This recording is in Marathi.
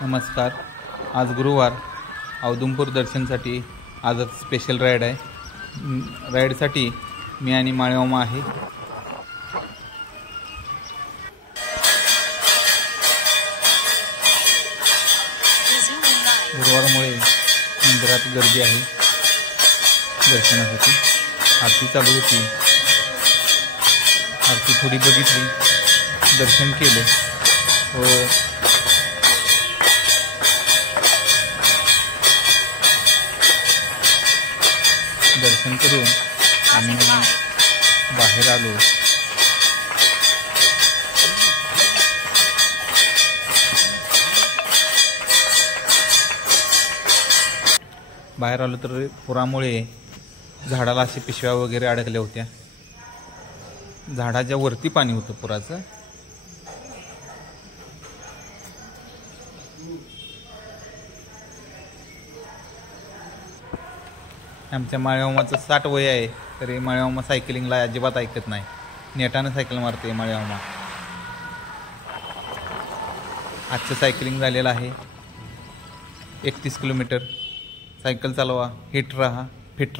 नमस्कार. आज गुरुवार औदुंबपूर दर्शनसाठी आज स्पेशल राईड आहे. राईडसाठी मी आणि माळेमामा आहे. गुरुवारमुळे मंदिरात गर्दी आहे दर्शनासाठी. आरती चालू होती. आरती थोडी बघितली, दर्शन केलं व दर्शन करून आम्ही बाहेर आलो. बाहेर आलो तर पुरामुळे झाडाला अशी पिशव्या वगैरे अडकल्या होत्या. झाडाच्या वरती पाणी होतं पुराचं. आमच्या माळेमामाचं 60 वय आहे, तरी माळेमामा सायकलिंगला अजिबात ऐकत नाही. नेटानं सायकल मारते माळेमामा. आजचं सायकलिंग झालेलं आहे 31 किलोमीटर. सायकल चालवा, हिट राहा, फिट राहा.